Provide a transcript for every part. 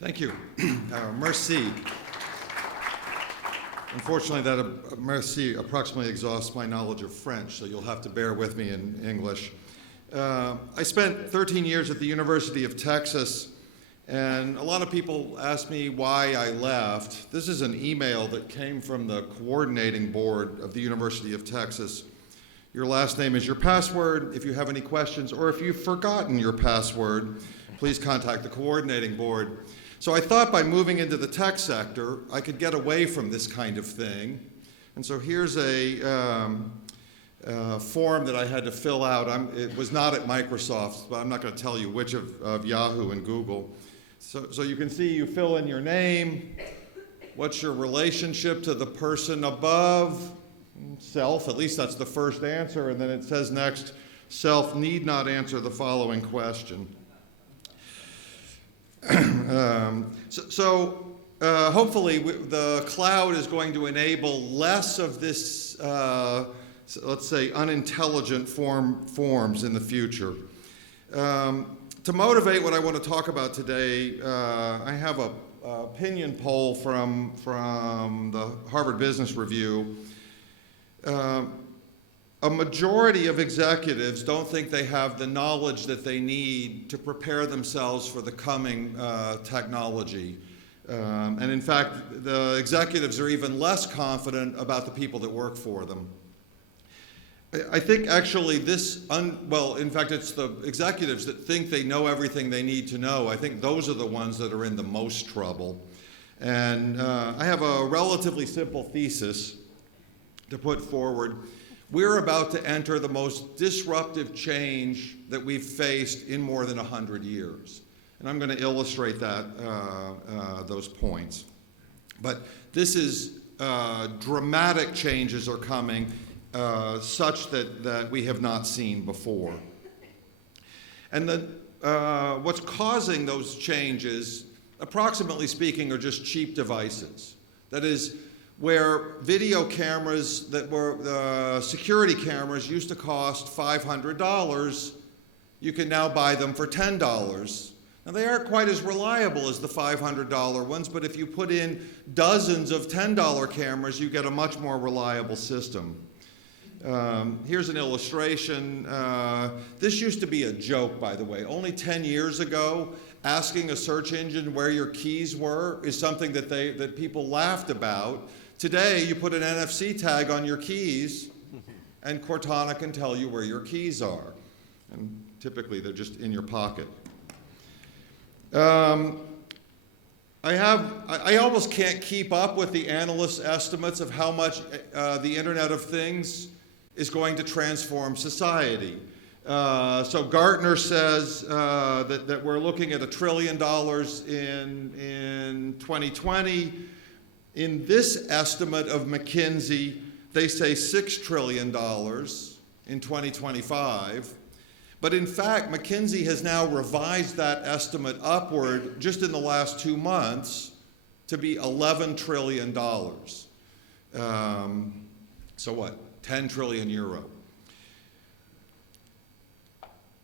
Thank you. Merci. Unfortunately, that merci approximately exhausts my knowledge of French, so you'll have to bear with me in English. I spent 13 years at the University of Texas, and a lot of people ask me why I left. This is an email that came from the coordinating board of the University of Texas. Your last name is your password. If you have any questions, or if you've forgotten your password, please contact the coordinating board. So I thought by moving into the tech sector, I could get away from this kind of thing. And so here's a form that I had to fill out. It was not at Microsoft, but I'm not going to tell you which of Yahoo and Google. So you can see you fill in your name, what's your relationship to the person above, self, at least that's the first answer, and then it says next, self need not answer the following question. Hopefully the cloud is going to enable less of this, let's say, unintelligent forms in the future. To motivate what I want to talk about today, I have an opinion poll from the Harvard Business Review. A majority of executives don't think they have the knowledge that they need to prepare themselves for the coming technology. And in fact, the executives are even less confident about the people that work for them. I think actually in fact, it's the executives that think they know everything they need to know. I think those are the ones that are in the most trouble. And I have a relatively simple thesis to put forward. We're about to enter the most disruptive change that we've faced in more than 100 years. And I'm going to illustrate that, those points. But this is, dramatic changes are coming, such that we have not seen before. And what's causing those changes, approximately speaking, are just cheap devices. That is, where video cameras that were security cameras used to cost $500, you can now buy them for $10. Now they aren't quite as reliable as the $500 ones, but if you put in dozens of $10 cameras, you get a much more reliable system. Here's an illustration. This used to be a joke, by the way. Only 10 years ago, asking a search engine where your keys were is something that people laughed about. Today, you put an NFC tag on your keys, and Cortana can tell you where your keys are. And typically, they're just in your pocket. I almost can't keep up with the analysts' estimates of how much the Internet of Things is going to transform society. So Gartner says that we're looking at $1 trillion in 2020. In this estimate of McKinsey, they say $6 trillion in 2025. But in fact, McKinsey has now revised that estimate upward just in the last 2 months to be $11 trillion. So what? 10 trillion euro.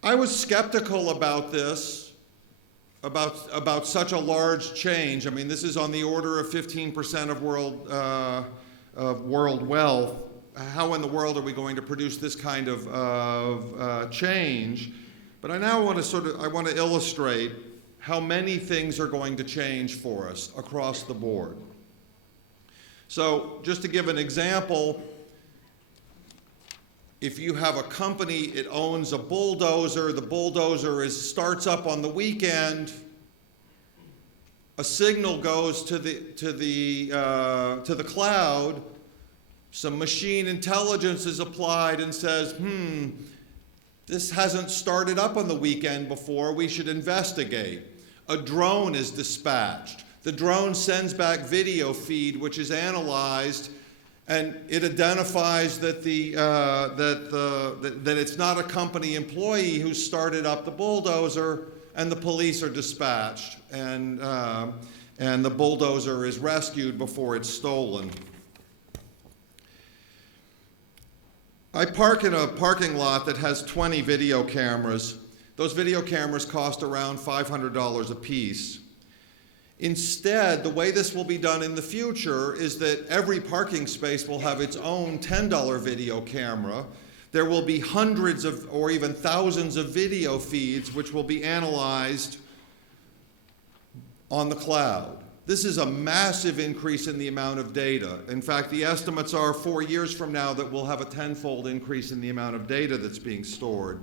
I was skeptical about this. About such a large change. I mean, this is on the order of 15% of world wealth. How in the world are we going to produce this kind of change? But I now want to illustrate how many things are going to change for us across the board. So just to give an example, if you have a company, it owns a bulldozer, the bulldozer starts up on the weekend, a signal goes to the cloud, some machine intelligence is applied and says, this hasn't started up on the weekend before, we should investigate. A drone is dispatched. The drone sends back video feed, which is analyzed, and it identifies that that it's not a company employee who started up the bulldozer, and the police are dispatched, and the bulldozer is rescued before it's stolen. I park in a parking lot that has 20 video cameras. Those video cameras cost around $500 a piece. Instead, the way this will be done in the future is that every parking space will have its own $10 video camera. There will be hundreds of or even thousands of video feeds which will be analyzed on the cloud. This is a massive increase in the amount of data. In fact, the estimates are 4 years from now that we'll have a tenfold increase in the amount of data that's being stored.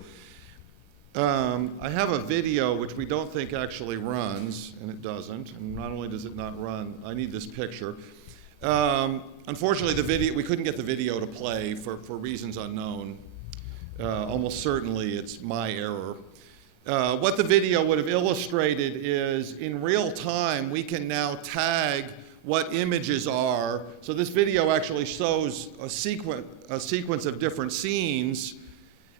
I have a video which we don't think actually runs, and it doesn't. And not only does it not run, I need this picture. Unfortunately, we couldn't get the video to play for reasons unknown. Almost certainly it's my error. What the video would have illustrated is, in real time, we can now tag what images are. So this video actually shows a sequence of different scenes,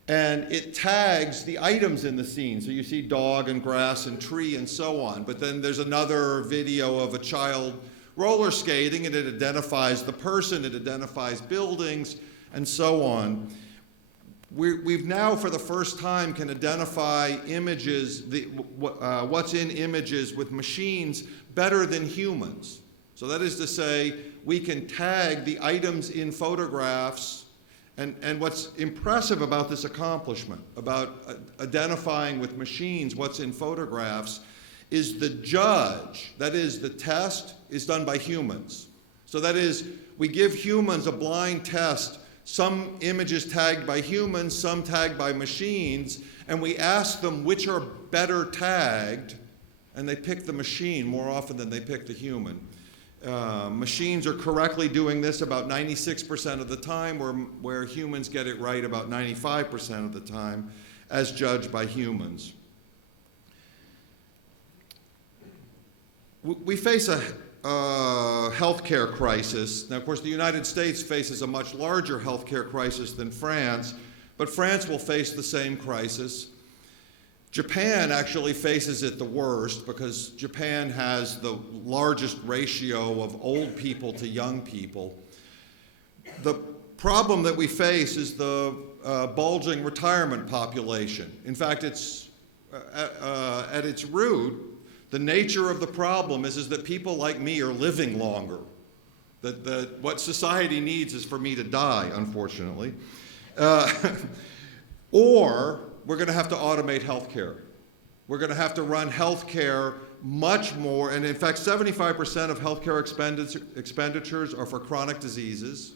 and it tags the items in the scene. So you see dog and grass and tree and so on. But then there's another video of a child roller skating, and it identifies the person, it identifies buildings, and so on. We've now, for the first time, can identify images, what's in images with machines better than humans. So that is to say, we can tag the items in photographs. And what's impressive about this accomplishment, about identifying with machines what's in photographs, is the judge, that is, the test, is done by humans. So that is, we give humans a blind test, some images tagged by humans, some tagged by machines, and we ask them which are better tagged, and they pick the machine more often than they pick the human. Machines are correctly doing this about 96% of the time, where humans get it right about 95% of the time, as judged by humans. We face a healthcare crisis. Now, of course, the United States faces a much larger healthcare crisis than France, but France will face the same crisis. Japan actually faces it the worst because Japan has the largest ratio of old people to young people. The problem that we face is the bulging retirement population. In fact, it's at its root, the nature of the problem is that people like me are living longer. That what society needs is for me to die, unfortunately. Or we're going to have to automate healthcare. We're going to have to run healthcare much more, and in fact, 75% of healthcare expenditures are for chronic diseases.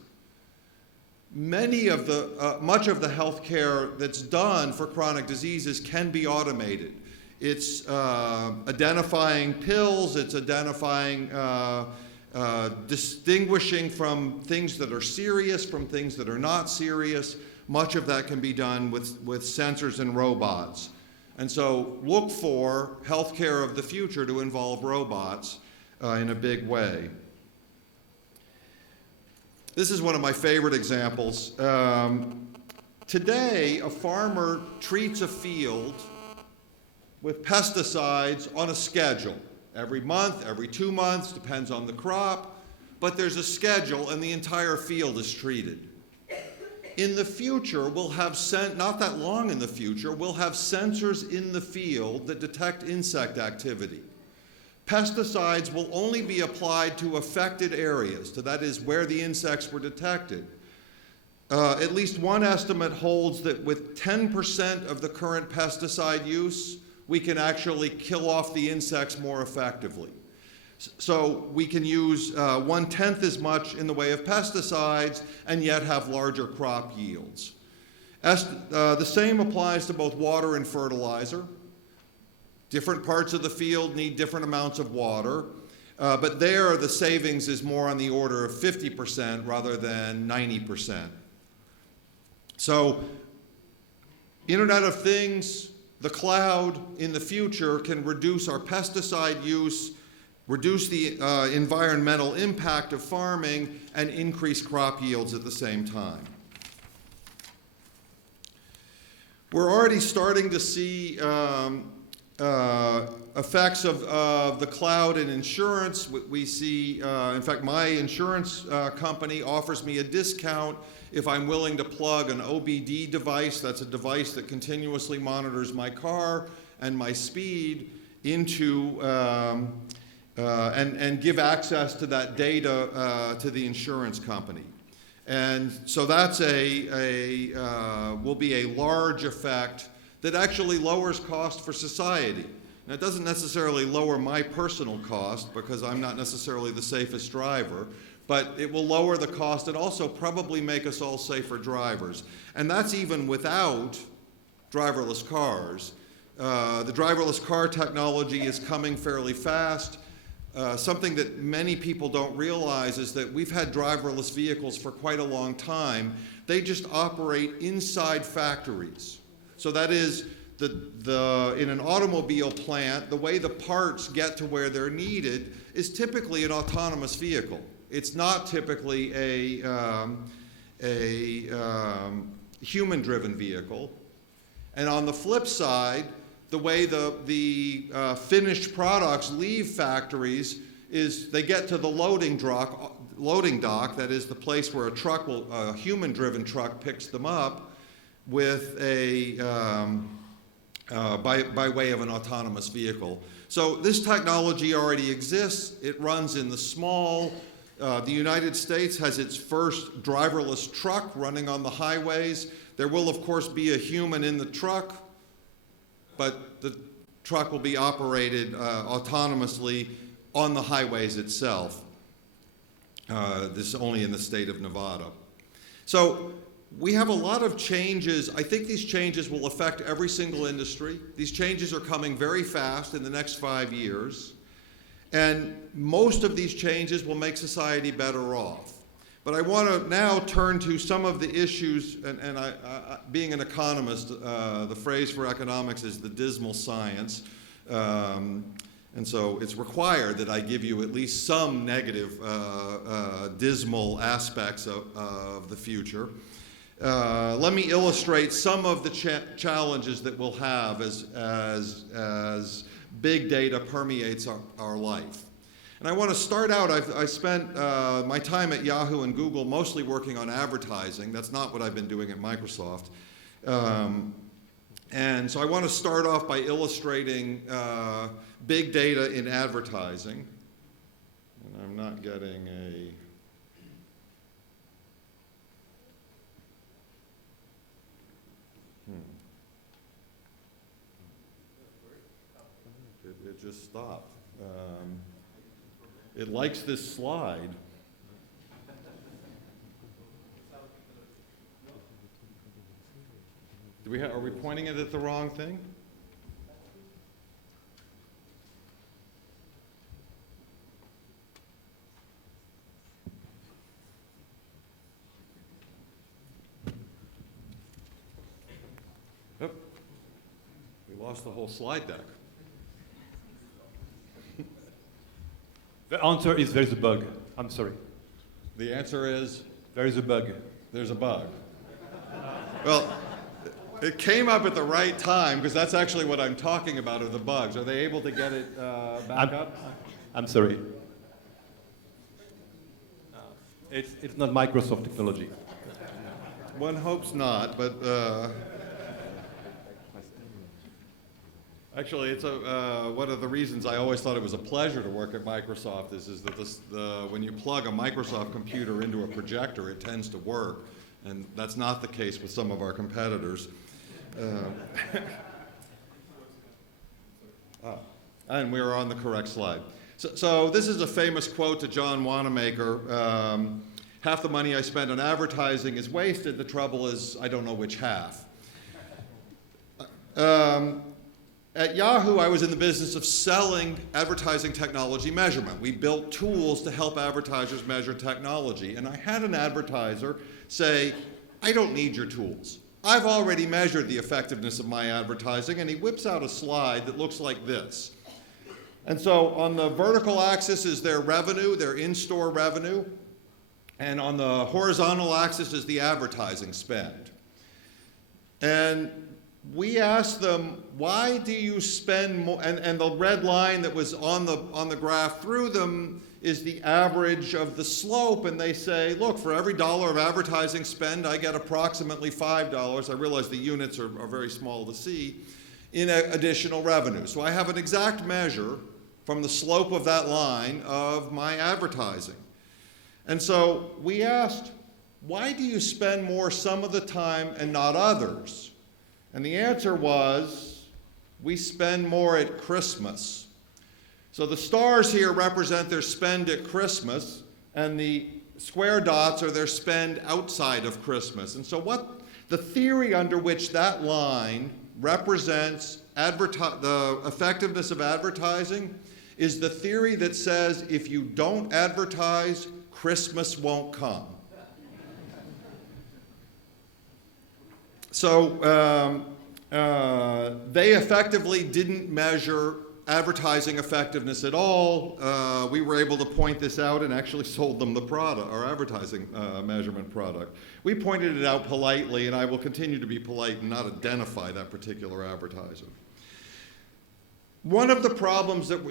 Much of the healthcare that's done for chronic diseases can be automated. It's identifying pills, it's identifying, distinguishing from things that are serious from things that are not serious. Much of that can be done with sensors and robots. And so look for healthcare of the future to involve robots in a big way. This is one of my favorite examples. Today, a farmer treats a field with pesticides on a schedule. Every month, every 2 months, depends on the crop, but there's a schedule and the entire field is treated. In the future, we'll have, not that long in the future, we'll have sensors in the field that detect insect activity. Pesticides will only be applied to affected areas, that is where the insects were detected. At least one estimate holds that with 10% of the current pesticide use, we can actually kill off the insects more effectively. So we can use 1/10 as much in the way of pesticides and yet have larger crop yields. The same applies to both water and fertilizer. Different parts of the field need different amounts of water, but there the savings is more on the order of 50% rather than 90%. So Internet of Things, the cloud in the future can reduce our pesticide use, reduce the environmental impact of farming, and increase crop yields at the same time. We're already starting to see effects of the cloud in insurance. We see, in fact, my insurance company offers me a discount if I'm willing to plug an OBD device, that's a device that continuously monitors my car and my speed, into and give access to that data to the insurance company. And so that's will be a large effect that actually lowers cost for society. Now, it doesn't necessarily lower my personal cost because I'm not necessarily the safest driver, but it will lower the cost and also probably make us all safer drivers. And that's even without driverless cars. The driverless car technology is coming fairly fast. Something that many people don't realize is that we've had driverless vehicles for quite a long time. They just operate inside factories. So that is, in an automobile plant, the way the parts get to where they're needed is typically an autonomous vehicle. It's not typically a human-driven vehicle. And on the flip side, the way the finished products leave factories is they get to the loading dock, that is the place where a human-driven truck picks them up with by way of an autonomous vehicle. So this technology already exists. It runs in the small. The United States has its first driverless truck running on the highways. There will, of course, be a human in the truck, but the truck will be operated autonomously on the highways itself. This is only in the state of Nevada. So we have a lot of changes. I think these changes will affect every single industry. These changes are coming very fast in the next 5 years. And most of these changes will make society better off. But I want to now turn to some of the issues, and being an economist, the phrase for economics is the dismal science. And so it's required that I give you at least some negative, dismal aspects of the future. Let me illustrate some of the challenges that we'll have as big data permeates our life. And I want to start out, I spent my time at Yahoo and Google mostly working on advertising. That's not what I've been doing at Microsoft. And so I want to start off by illustrating big data in advertising. And I'm not getting a... It just stopped. It likes this slide. Are we pointing it at the wrong thing? Oh, we lost the whole slide deck. The answer is there's a bug. I'm sorry. The answer is? There is a bug. There's a bug. Well, it came up at the right time because that's actually what I'm talking about, are the bugs. Are they able to get it back up? I'm sorry. It's not Microsoft technology. One hopes not, but actually, it's one of the reasons I always thought it was a pleasure to work at Microsoft is that when you plug a Microsoft computer into a projector, it tends to work, and that's not the case with some of our competitors. And we are on the correct slide. So this is a famous quote to John Wanamaker. Half the money I spend on advertising is wasted. The trouble is I don't know which half. At Yahoo, I was in the business of selling advertising technology measurement. We built tools to help advertisers measure technology. And I had an advertiser say, I don't need your tools. I've already measured the effectiveness of my advertising. And he whips out a slide that looks like this. And so on the vertical axis is their revenue, their in-store revenue. And on the horizontal axis is the advertising spend. And we asked them, why do you spend more? And the red line that was on the graph through them is the average of the slope. And they say, look, for every dollar of advertising spend, I get approximately $5. I realize the units are very small to see, in additional revenue. So I have an exact measure from the slope of that line of my advertising. And so we asked, why do you spend more some of the time and not others? And the answer was, we spend more at Christmas. So the stars here represent their spend at Christmas, and the square dots are their spend outside of Christmas. And so what the theory under which that line represents the effectiveness of advertising is the theory that says if you don't advertise, Christmas won't come. So they effectively didn't measure advertising effectiveness at all. We were able to point this out and actually sold them the product, our advertising measurement product. We pointed it out politely, and I will continue to be polite and not identify that particular advertiser. One of the problems that,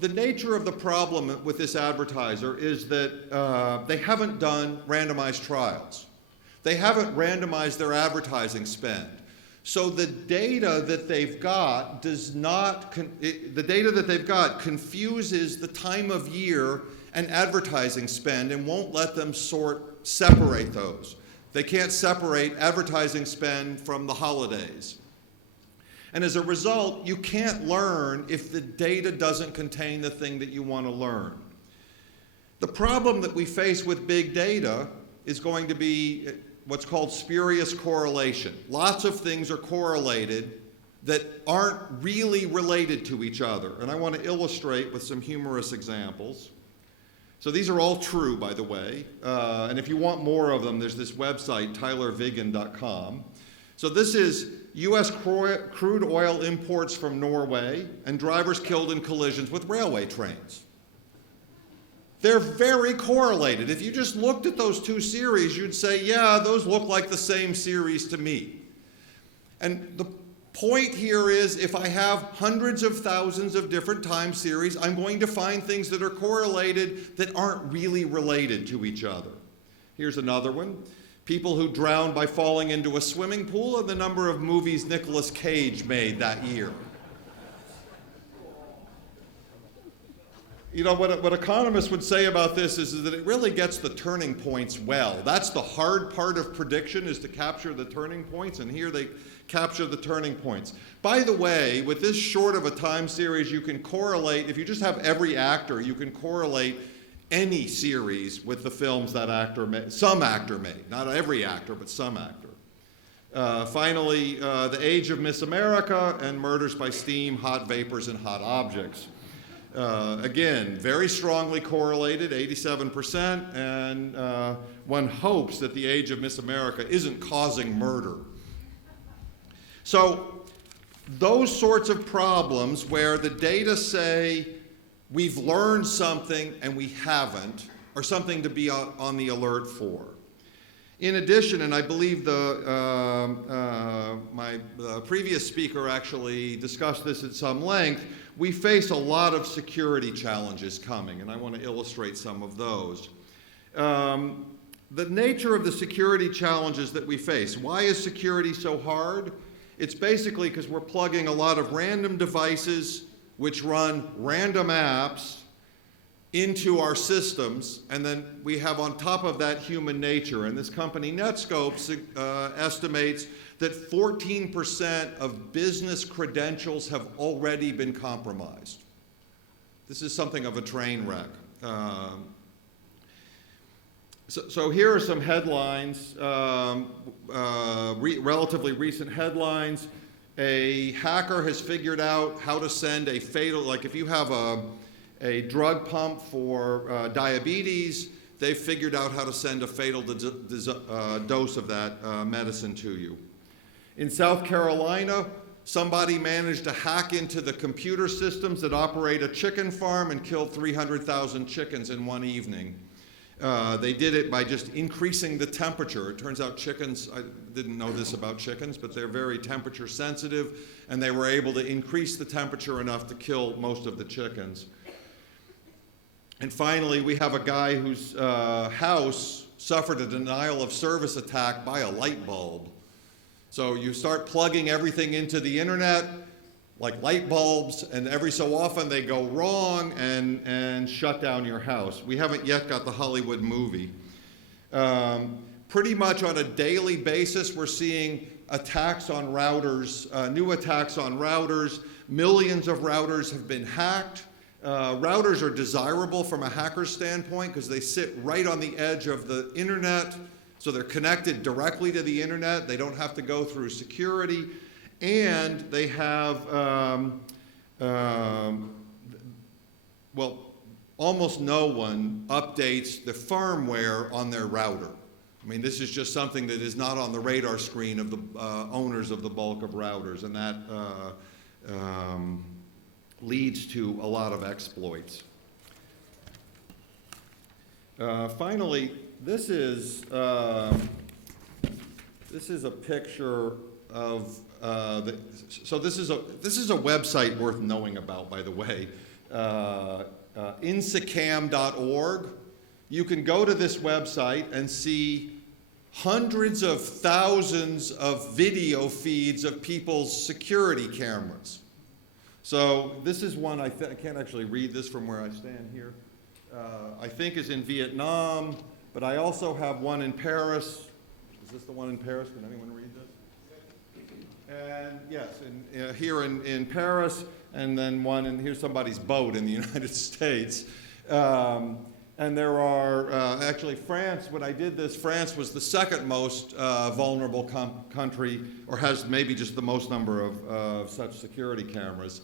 the nature of the problem with this advertiser is that they haven't done randomized trials. They haven't randomized their advertising spend. So the data that they've got confuses the time of year and advertising spend and won't let them separate those. They can't separate advertising spend from the holidays. And as a result, you can't learn if the data doesn't contain the thing that you want to learn. The problem that we face with big data is going to be what's called spurious correlation. Lots of things are correlated that aren't really related to each other. And I want to illustrate with some humorous examples. So these are all true, by the way. And if you want more of them, there's this website, tylervigen.com. So this is U.S. crude oil imports from Norway and drivers killed in collisions with railway trains. They're very correlated. If you just looked at those two series, you'd say, yeah, those look like the same series to me. And the point here is if I have hundreds of thousands of different time series, I'm going to find things that are correlated that aren't really related to each other. Here's another one. People who drowned by falling into a swimming pool and the number of movies Nicolas Cage made that year. You know, what economists would say about this is that it really gets the turning points well. That's the hard part of prediction, is to capture the turning points, and here they capture the turning points. By the way, with this short of a time series, you can correlate, if you just have every actor, you can correlate any series with the films that actor made, some actor made. Not every actor, but some actor. Finally, The Age of Miss America and Murders by Steam, Hot Vapors, and Hot Objects. Again, very strongly correlated, 87%, and one hopes that The Age of Miss America isn't causing murder. So those sorts of problems where the data say we've learned something and we haven't are something to be on the alert for. In addition, and I believe the previous speaker actually discussed this at some length, we face a lot of security challenges coming, and I want to illustrate some of those. The nature of the security challenges that we face. Why is security so hard? It's basically because we're plugging a lot of random devices which run random apps into our systems, and then we have on top of that human nature. And this company, Netscope, estimates that 14% of business credentials have already been compromised. This is something of a train wreck. So here are some headlines, relatively recent headlines. A hacker has figured out how to send a fatal, like if you have a drug pump for diabetes, they've figured out how to send a fatal dose of that medicine to you. In South Carolina, somebody managed to hack into the computer systems that operate a chicken farm and killed 300,000 chickens in one evening. They did it by just increasing the temperature. It turns out chickens, I didn't know this about chickens, but they're very temperature sensitive, and they were able to increase the temperature enough to kill most of the chickens. And finally, we have a guy whose house suffered a denial of service attack by a light bulb. So you start plugging everything into the internet, like light bulbs, and every so often they go wrong and shut down your house. We haven't yet got the Hollywood movie. Pretty much on a daily basis, we're seeing attacks on routers, new attacks on routers. Millions of routers have been hacked. Routers are desirable from a hacker's standpoint because they sit right on the edge of the internet, so they're connected directly to the internet. They don't have to go through security. And they have, well, almost no one updates the firmware on their router. I mean, this is just something that is not on the radar screen of the owners of the bulk of routers, and that leads to a lot of exploits. Finally, this is a picture of so this is a website worth knowing about, by the way, insecam.org. You can go to this website and see hundreds of thousands of video feeds of people's security cameras. So this is one, I can't actually read this from where I stand here. I think is in Vietnam, but I also have one in Paris. Is this the one in Paris? Can anyone read this? And yes, here in Paris, and then one, and here's somebody's boat in the United States. And there are, actually France, when I did this, France was the second most vulnerable country, or has maybe just the most number of such security cameras.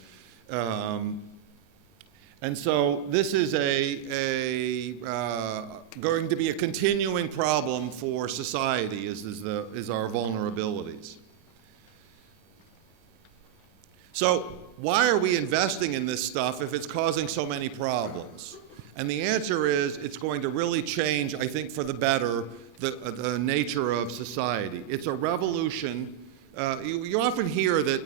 And so this is going to be a continuing problem for society, is our vulnerabilities. So why are we investing in this stuff if it's causing so many problems? And the answer is it's going to really change, I think, for the better, the nature of society. It's a revolution. You often hear that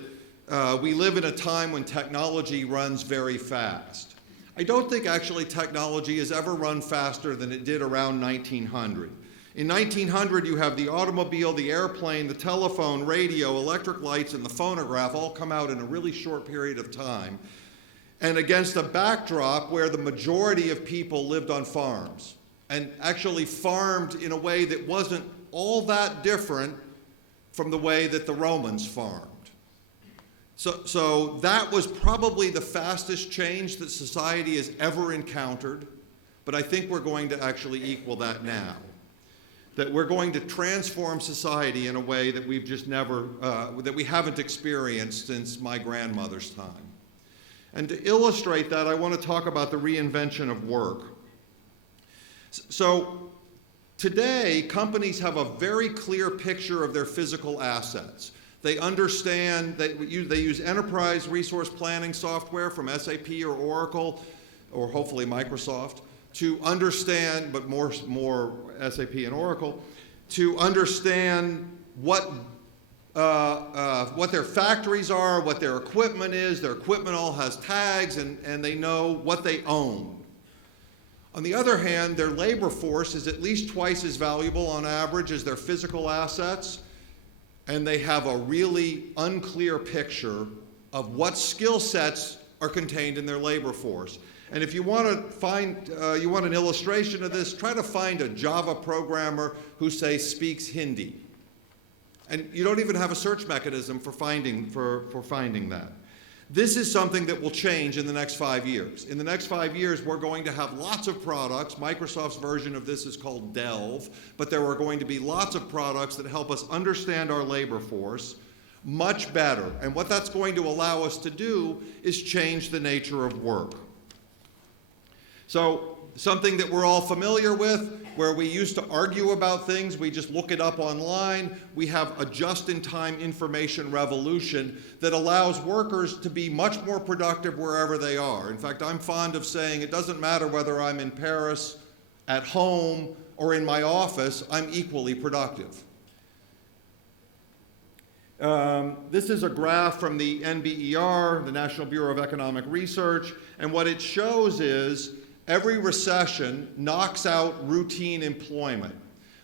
we live in a time when technology runs very fast. I don't think actually technology has ever run faster than it did around 1900. In 1900, you have the automobile, the airplane, the telephone, radio, electric lights, and the phonograph all come out in a really short period of time, and against a backdrop where the majority of people lived on farms, and actually farmed in a way that wasn't all that different from the way that the Romans farmed. So that was probably the fastest change that society has ever encountered, but I think we're going to actually equal that now. That we're going to transform society in a way that we've just never, that we haven't experienced since my grandmother's time. And to illustrate that, I want to talk about the reinvention of work. So today, companies have a very clear picture of their physical assets. They understand, they use enterprise resource planning software from SAP or Oracle, or hopefully Microsoft, to understand, but more SAP and Oracle, to understand what their factories are, what their equipment is. Their equipment all has tags, and they know what they own. On the other hand, their labor force is at least twice as valuable on average as their physical assets, and they have a really unclear picture of what skill sets are contained in their labor force. And if you want to find, you want an illustration of this, try to find a Java programmer who, say, speaks Hindi. And you don't even have a search mechanism for finding that. This is something that will change in the next 5 years. In the next 5 years, we're going to have lots of products. Microsoft's version of this is called Delve, but there are going to be lots of products that help us understand our labor force much better. And what that's going to allow us to do is change the nature of work. So something that we're all familiar with, where we used to argue about things, we just look it up online. We have a just-in-time information revolution that allows workers to be much more productive wherever they are. In fact, I'm fond of saying it doesn't matter whether I'm in Paris, at home, or in my office, I'm equally productive. This is a graph from the NBER, the National Bureau of Economic Research, and what it shows is every recession knocks out routine employment.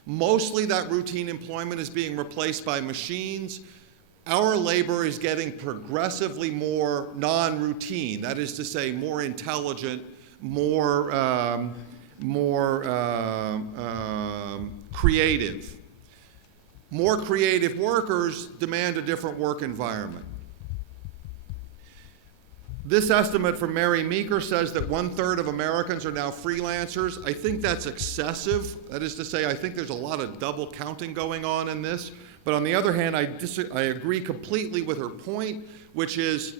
Mostly that routine employment is being replaced by machines. our labor is getting progressively more non-routine, that is to say, more intelligent, more creative. More creative workers demand a different work environment. This estimate from Mary Meeker says that 1/3 of Americans are now freelancers. I think that's excessive. That is to say, I think there's a lot of double counting going on in this. But on the other hand, I agree completely with her point, which is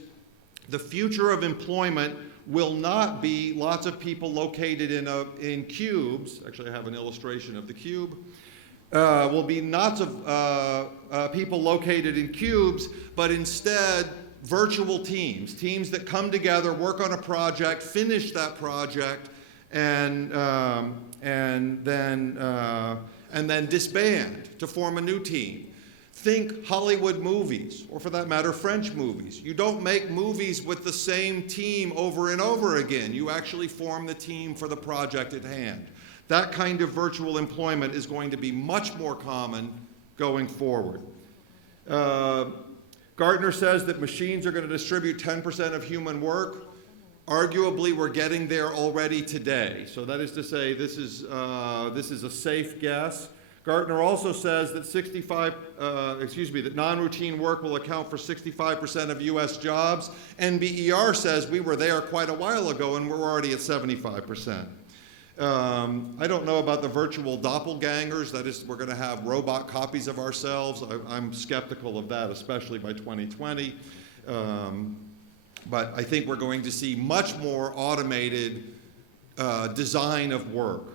the future of employment will not be lots of people located in cubes. Actually, I have an illustration of the cube. Will be lots of people located in cubes, but instead virtual teams, teams that come together, work on a project, finish that project, and then disband to form a new team. Think Hollywood movies, or for that matter, French movies. You don't make movies with the same team over and over again. You actually form the team for the project at hand. That kind of virtual employment is going to be much more common going forward. Gartner says that machines are going to distribute 10% of human work. Arguably, we're getting there already today. So that is to say, this is a safe guess. Gartner also says that that non-routine work will account for 65% of US jobs. NBER says we were there quite a while ago and we're already at 75%. I don't know about the virtual doppelgangers, that is, we're going to have robot copies of ourselves. I'm skeptical of that, especially by 2020. But I think we're going to see much more automated design of work.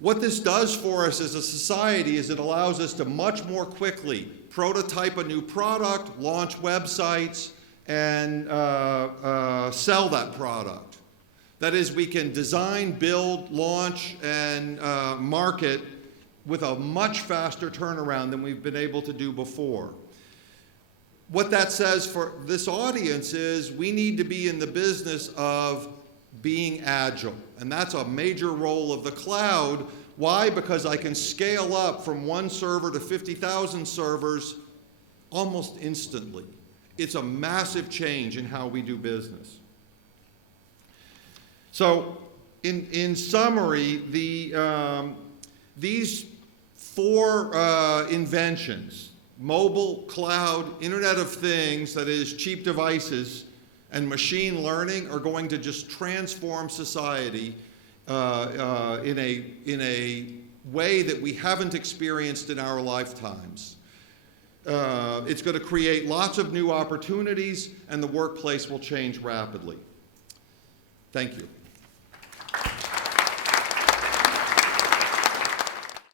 What this does for us as a society is it allows us to much more quickly prototype a new product, launch websites, and sell that product. That is, we can design, build, launch, and market with a much faster turnaround than we've been able to do before. What that says for this audience is we need to be in the business of being agile, and that's a major role of the cloud. Why? Because I can scale up from 1 server to 50,000 servers almost instantly. It's a massive change in how we do business. So, in summary, these 4 inventions, mobile, cloud, Internet of Things, that is, cheap devices, and machine learning, are going to just transform society in a way that we haven't experienced in our lifetimes. It's going to create lots of new opportunities, and the workplace will change rapidly. Thank you.